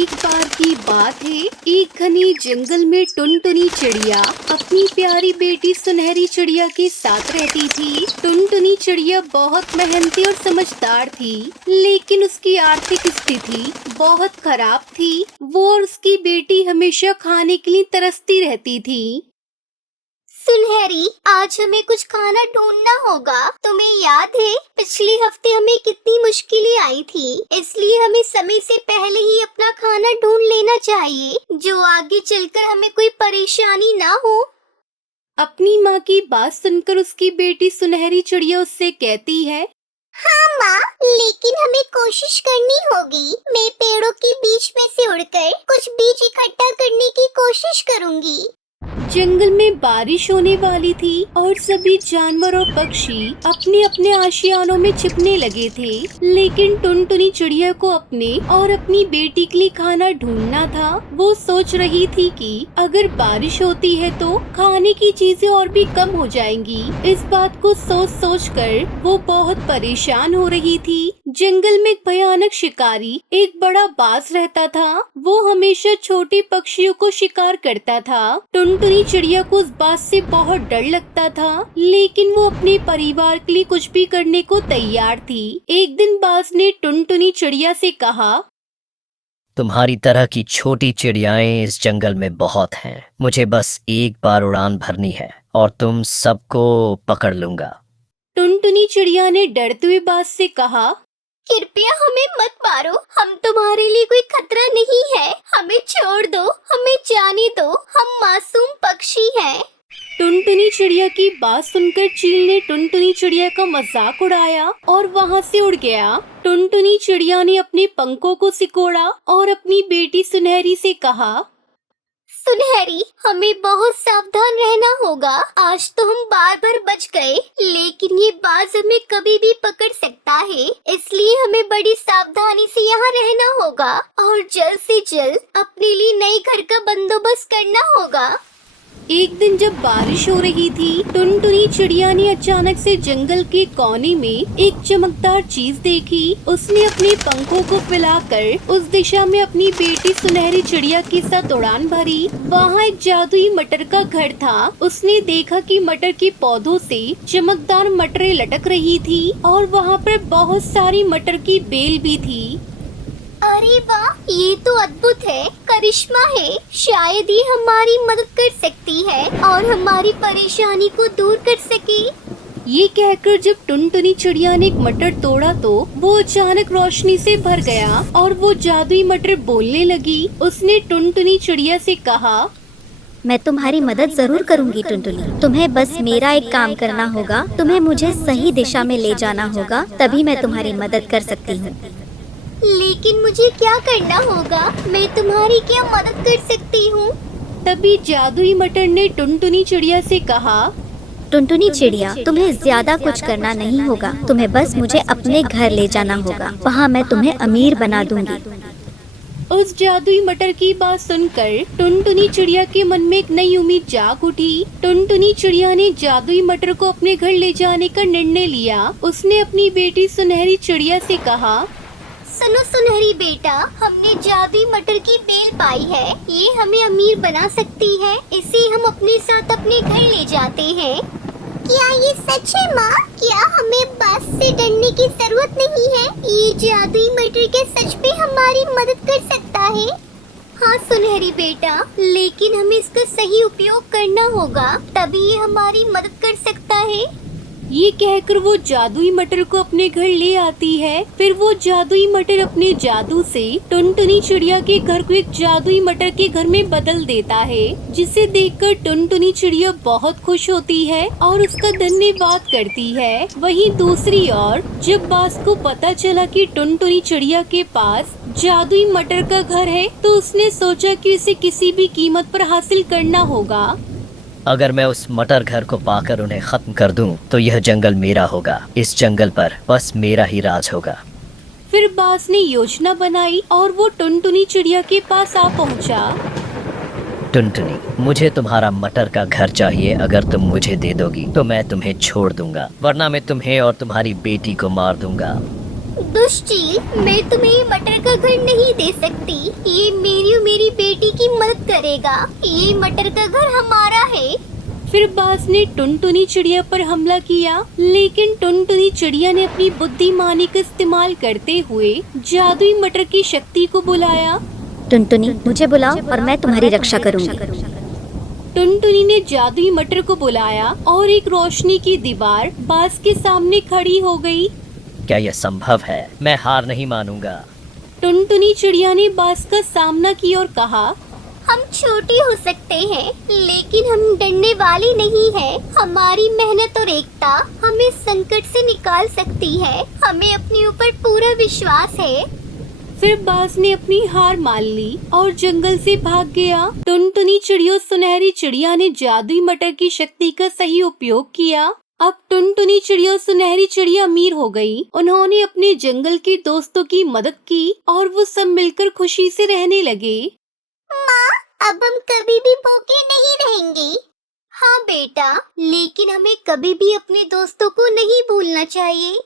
एक बार की बात है, एक घने जंगल में टुनटुनी चिड़िया अपनी प्यारी बेटी सुनहरी चिड़िया के साथ रहती थी। टुनटुनी चिड़िया बहुत मेहनती और समझदार थी, लेकिन उसकी आर्थिक स्थिति बहुत खराब थी। वो और उसकी बेटी हमेशा खाने के लिए तरसती रहती थी। सुनहरी, आज हमें कुछ खाना ढूंढना होगा। तुम्हें याद है पिछले हफ्ते हमें कितनी मुश्किलें आई थी, इसलिए हमें समय से पहले ही अपना खाना ढूंढ लेना चाहिए, जो आगे चलकर हमें कोई परेशानी ना हो। अपनी माँ की बात सुनकर उसकी बेटी सुनहरी चिड़िया उससे कहती है, हाँ माँ, लेकिन हमें कोशिश करनी होगी। मैं पेड़ों के बीच में से उड़कर कुछ बीज इकट्ठा करने की कोशिश करूँगी। जंगल में बारिश होने वाली थी और सभी जानवर और पक्षी अपने अपने आशियानों में छिपने लगे थे, लेकिन टुनटुनी चिड़िया को अपने और अपनी बेटी के लिए खाना ढूंढना था। वो सोच रही थी कि अगर बारिश होती है तो खाने की चीजें और भी कम हो जाएंगी। इस बात को सोच सोच कर वो बहुत परेशान हो रही थी। जंगल में एक भयानक शिकारी, एक बड़ा बाज रहता था। वो हमेशा छोटे पक्षियों को शिकार करता था। टुनटुनी चिड़िया को उस बात से बहुत डर लगता था, लेकिन वो अपने परिवार के लिए कुछ भी करने को तैयार थी। एक दिन बाज ने टुनटुनी चिड़िया से कहा, तुम्हारी तरह की छोटी चिड़ियाएं इस जंगल में बहुत हैं। मुझे बस एक बार उड़ान भरनी है और तुम सबको पकड़ लूंगा। टुनटुनी चिड़िया ने डरते हुए बाज से कहा, कृपया हमें मत मारो, हम तुम्हारे लिए कोई खतरा नहीं है। हमें छोड़ दो, हमें जाने दो, हम मासूम पक्षी हैं। टुनटुनी चिड़िया की बात सुनकर चील ने टुनटुनी चिड़िया का मजाक उड़ाया और वहाँ से उड़ गया। टुनटुनी चिड़िया ने अपने पंखों को सिकोड़ा और अपनी बेटी सुनहरी से कहा, सुनहरी, हमें बहुत सावधान रहना होगा। आज तो हम बार बार बच गए, लेकिन ये बाज हमें कभी भी पकड़ सकता है, इसलिए हमें बड़ी सावधानी से यहाँ रहना होगा और जल्द से जल्द अपने लिए नए घर का बंदोबस्त करना होगा। एक दिन जब बारिश हो रही थी, टुनटुनी चिड़िया ने अचानक से जंगल के कोने में एक चमकदार चीज देखी। उसने अपने पंखों को फैलाकर उस दिशा में अपनी बेटी सुनहरी चिड़िया के साथ उड़ान भरी। वहाँ एक जादुई मटर का घर था। उसने देखा कि मटर के पौधों से चमकदार मटरें लटक रही थी और वहाँ पर बहुत सारी मटर की बेल भी थी। अरे वाह, ये तो अद्भुत है, करिश्मा है। शायद ये हमारी मदद कर सकती है और हमारी परेशानी को दूर कर सके। ये कहकर जब टुनटुनी चिड़िया ने एक मटर तोड़ा तो वो अचानक रोशनी से भर गया और वो जादुई मटर बोलने लगी। उसने टुनटुनी चिड़िया से कहा, मैं तुम्हारी मदद जरूर करूंगी टुनटुनी। तुम्हें बस मेरा एक काम करना होगा। तुम्हें मुझे सही दिशा में ले जाना होगा, तभी मैं तुम्हारी मदद कर सकती हूँ। लेकिन मुझे क्या करना होगा? मैं तुम्हारी क्या मदद कर सकती हूँ? तभी जादुई मटर ने टुनटुनी चिड़िया से कहा, टुनटुनी चिड़िया, तुम्हें ज्यादा कुछ करना नहीं होगा। तुम्हें बस मुझे अपने घर ले जाना होगा, वहाँ मैं तुम्हें अमीर बना दूंगी। उस जादुई मटर की बात सुनकर टुनटुनी चिड़िया के मन में एक नई उम्मीद जाग उठी। टुनटुनी चिड़िया ने जादुई मटर को अपने घर ले जाने का निर्णय लिया। उसने अपनी बेटी सुनहरी चिड़िया से कहा, सुनो सुनहरी बेटा, हमने जादुई मटर की बेल पाई है। ये हमें अमीर बना सकती है। इसे हम अपने साथ अपने घर ले जाते हैं। क्या ये सच है माँ? क्या हमें बाज से डरने की जरूरत नहीं है? ये जादुई मटर क्या सच में हमारी मदद कर सकता है? हाँ सुनहरी बेटा, लेकिन हमें इसका सही उपयोग करना होगा, तभी ये हमारी मदद कर सकता है। ये कहकर वो जादुई मटर को अपने घर ले आती है। फिर वो जादुई मटर अपने जादू से टुनटुनी चिड़िया के घर को एक जादुई मटर के घर में बदल देता है, जिसे देखकर टुनटुनी चिड़िया बहुत खुश होती है और उसका धन्यवाद करती है। वहीं दूसरी ओर जब बाज को पता चला कि टुनटुनी चिड़िया के पास जादुई मटर का घर है, तो उसने सोचा कि इसे किसी भी कीमत पर हासिल करना होगा। अगर मैं उस मटर घर को पाकर उन्हें खत्म कर दूं, तो यह जंगल मेरा होगा। इस जंगल पर बस मेरा ही राज होगा। फिर बाज ने योजना बनाई और वो टुनटुनी चिड़िया के पास आ पहुंचा। टुनटुनी, मुझे तुम्हारा मटर का घर चाहिए। अगर तुम मुझे दे दोगी तो मैं तुम्हें छोड़ दूंगा, वरना मैं तुम्हें और तुम्हारी बेटी को मार दूंगा। दुष्चील, मैं तुम्हें ये मटर का घर नहीं दे सकती। ये मेरी और मेरी बेटी की मदद करेगा। ये मटर का घर हमारा है। फिर बाज ने टुनटुनी चिड़िया पर हमला किया, लेकिन टुनटुनी चिड़िया ने अपनी बुद्धिमानी का इस्तेमाल करते हुए जादुई मटर की शक्ति को बुलाया। टुनटुनी, मुझे बुलाओ और मैं तुम्हारी रक्षा करूंगी। टुनटुनी ने जादुई मटर को बुलाया और एक रोशनी की दीवार बाज के सामने खड़ी हो गई। क्या यह संभव है? मैं हार नहीं मानूंगा। टुनटुनी चिड़िया ने बाज का सामना किया और कहा, हम छोटी हो सकते हैं, लेकिन हम डरने वाली नहीं है। हमारी मेहनत और एकता हमें संकट से निकाल सकती है। हमें अपने ऊपर पूरा विश्वास है। फिर बाज ने अपनी हार मान ली और जंगल से भाग गया। टुनटुनी चिड़िया सुनहरी चिड़िया ने जादुई मटर की शक्ति का सही उपयोग किया। अब टुनटुनी चिड़िया सुनहरी चिड़िया अमीर हो गई। उन्होंने अपने जंगल के दोस्तों की मदद की और वो सब मिलकर खुशी से रहने लगे। माँ, अब हम कभी भी भूखे नहीं रहेंगे। हाँ बेटा, लेकिन हमें कभी भी अपने दोस्तों को नहीं भूलना चाहिए।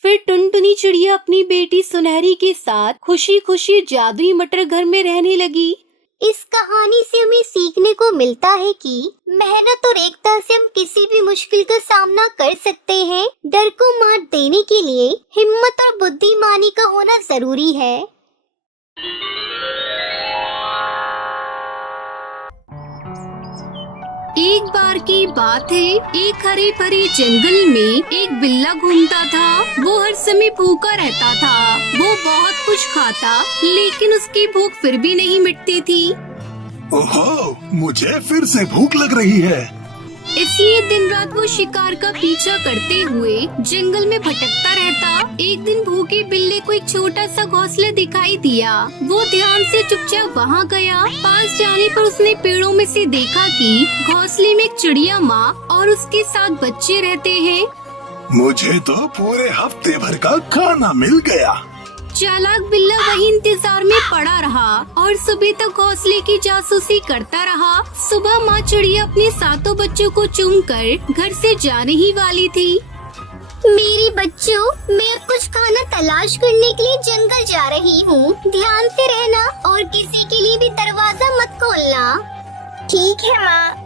फिर टुनटुनी चिड़िया अपनी बेटी सुनहरी के साथ खुशी खुशी जादुई मटर घर में रहने लगी। इस कहानी से हमें सीखने को मिलता है कि मेहनत और एकता से हम किसी भी मुश्किल का सामना कर सकते हैं। डर को मात देने के लिए हिम्मत और बुद्धिमानी का होना जरूरी है। एक बार की बात है, एक हरे भरे जंगल में एक बिल्ला घूमता था। वो हर समय भूखा रहता था। वो बहुत कुछ खाता, लेकिन उसकी भूख फिर भी नहीं मिटती थी। ओहो, मुझे फिर से भूख लग रही है। इसलिए दिन रात वो शिकार का पीछा करते हुए जंगल में भटकता रहता। एक दिन भूखे बिल्ले को एक छोटा सा घोंसला दिखाई दिया। वो ध्यान से चुपचाप वहाँ गया। पास जाने पर उसने पेड़ों में से देखा कि घोंसले में एक चिड़िया माँ और उसके साथ बच्चे रहते हैं। मुझे तो पूरे हफ्ते भर का खाना मिल गया। चालाक बिल्ला वही इंतजार में पड़ा रहा और सुबह तक घोंसले की जासूसी करता रहा। सुबह माँ चिड़िया अपने सातों बच्चों को चूमकर घर से जाने ही वाली थी। मेरे बच्चों, मैं अब कुछ खाना तलाश करने के लिए जंगल जा रही हूँ। ध्यान से रहना और किसी के लिए भी दरवाजा मत खोलना। ठीक है माँ।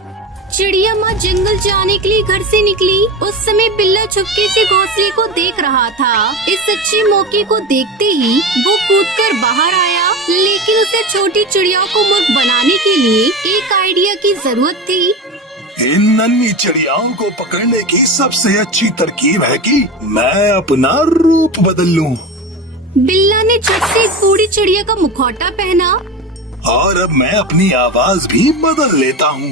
चिड़िया माँ जंगल जाने के लिए घर से निकली। उस समय बिल्ला चुपके से घोंसले को देख रहा था। इस अच्छे मौके को देखते ही वो कूदकर बाहर आया, लेकिन उसे छोटी चिड़ियाओं को मूर्ख बनाने के लिए एक आइडिया की जरूरत थी। इन नन्ही चिड़ियाओं को पकड़ने की सबसे अच्छी तरकीब है कि मैं अपना रूप बदल लूं। बिल्ला ने झट से एक बूढ़ी चिड़िया का मुखौटा पहना और अब मैं अपनी आवाज भी बदल लेता हूँ।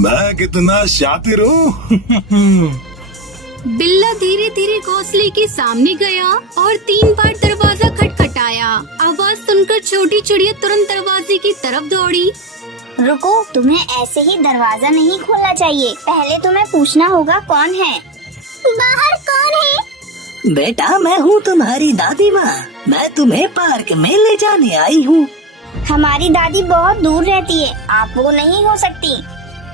मैं कितना शातिर हूँ। बिल्ला धीरे धीरे घोंसले के सामने गया और 3 बार दरवाजा खटखटाया। आवाज सुनकर छोटी चिड़िया तुरंत दरवाजे की तरफ दौड़ी। रुको, तुम्हें ऐसे ही दरवाजा नहीं खोलना चाहिए। पहले तुम्हें पूछना होगा कौन है। बाहर कौन है? बेटा, मैं हूँ तुम्हारी दादी माँ। मैं तुम्हें पार्क में ले जाने आई हूँ। हमारी दादी बहुत दूर रहती है, आप वो नहीं हो सकती।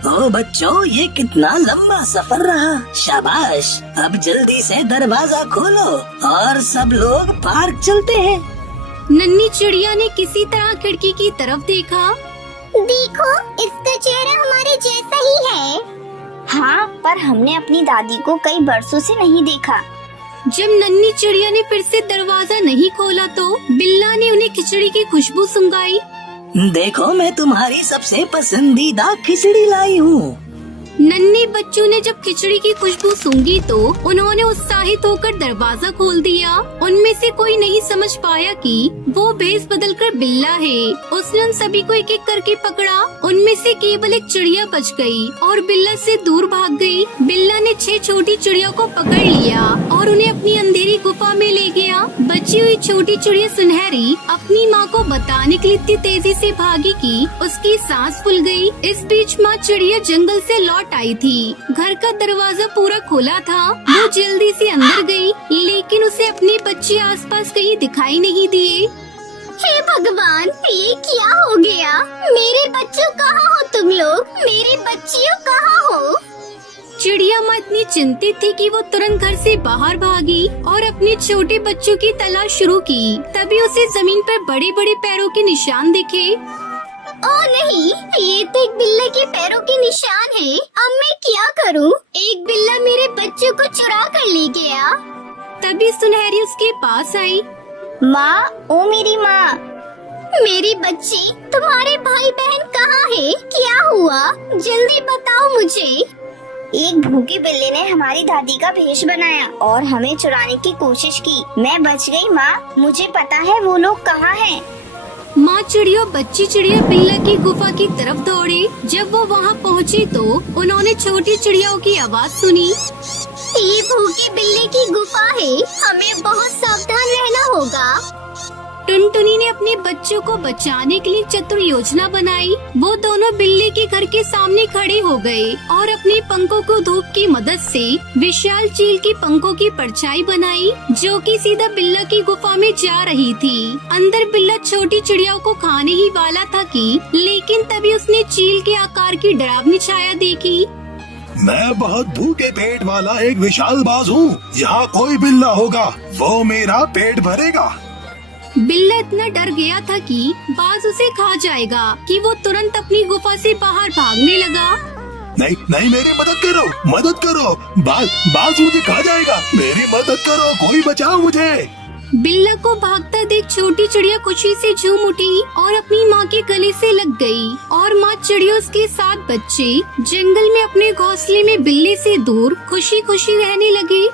ओ बच्चों, ये कितना लंबा सफर रहा। शाबाश, अब जल्दी से दरवाजा खोलो और सब लोग पार्क चलते हैं। नन्ही चिड़िया ने किसी तरह खिड़की की तरफ देखा। देखो, इसका चेहरा हमारे जैसा ही है। हाँ, पर हमने अपनी दादी को कई बरसों से नहीं देखा। जब नन्ही चिड़िया ने फिर से दरवाजा नहीं खोला तो बिल्ला ने उन्हें खिचड़ी की खुशबू सुंघाई। देखो, मैं तुम्हारी सबसे पसंदीदा खिचड़ी लाई हूँ। नन्हे बच्चों ने जब खिचड़ी की खुशबू सूंघी तो उन्होंने उत्साहित होकर दरवाजा खोल दिया। उनमें से कोई नहीं समझ पाया कि वो भेष बदलकर बिल्ला है। उसने उन सभी को एक एक करके पकड़ा। उनमें से केवल एक चिड़िया बच गई और बिल्ला से दूर भाग गई। बिल्ला ने 6 छोटी चिड़ियों को पकड़ लिया और उन्हें अपनी अंधेरी गुफा में ले गया। बची हुई छोटी चिड़िया सुनहरी अपनी माँ को बताने के लिए इतनी तेजी से भागी कि उसकी सांस फूल गई। इस बीच माँ चिड़िया जंगल से लौट आई थी। घर का दरवाजा पूरा खुला था। वो जल्दी से अंदर गई, लेकिन उसे अपने बच्चे आसपास कहीं दिखाई नहीं दिए। हे भगवान, ये क्या हो गया? मेरे बच्चों कहाँ हो तुम लोग? मेरे बच्चियों कहाँ हो? चिड़िया माँ इतनी चिंतित थी कि वो तुरंत घर से बाहर भागी और अपने छोटे बच्चों की तलाश शुरू की। तभी उसे जमीन पर बड़े बड़े पैरों के निशान दिखे। ओ नहीं, ये तो एक बिल्ले के पैरों के निशान है। अब मैं क्या करूं? एक बिल्ला मेरे बच्चों को चुरा कर ले गया। तभी सुनहरी उसके पास आई। माँ, ओ मेरी माँ, मेरी बच्ची, तुम्हारे भाई बहन कहाँ है? क्या हुआ? जल्दी बताओ मुझे। एक भूखे बिल्ली ने हमारी दादी का भेष बनाया और हमें चुराने की कोशिश की। मैं बच गई माँ, मुझे पता है वो लोग कहाँ हैं। माँ चिड़िया बच्ची चिड़िया बिल्ला की गुफा की तरफ दौड़ी। जब वो वहाँ पहुँची तो उन्होंने छोटी चिड़ियाओं की आवाज़ सुनी। ये भूखे बिल्ले की गुफा है, हमें बहुत सावधान रहना होगा। टुनटुनी ने अपने बच्चों को बचाने के लिए चतुर योजना बनाई। वो दोनों बिल्ली के घर के सामने खड़े हो गए और अपने पंखों को धूप की मदद से विशाल चील की पंखों की परछाई बनाई, जो कि सीधा बिल्ला की गुफा में जा रही थी। अंदर बिल्ला छोटी चिड़ियाओं को खाने ही वाला था लेकिन तभी उसने चील के आकार की डरावनी छाया देखी। मैं बहुत भूखे पेट वाला एक विशाल बाज हूँ। यहाँ कोई बिल्ला होगा, वो मेरा पेट भरेगा। बिल्ला इतना डर गया था कि बाज उसे खा जाएगा कि वो तुरंत अपनी गुफा से बाहर भागने लगा। नहीं नहीं, मेरी मदद करो, मदद करो। बाज मुझे खा जाएगा, मेरी मदद करो, कोई बचाओ मुझे। बिल्ला को भागता देख छोटी चिड़िया खुशी से झूम उठी और अपनी माँ के गले से लग गई। और माँ चिड़िया उसके 7 बच्चे जंगल में अपने घोंसले में बिल्ली से दूर खुशी खुशी रहने लगे।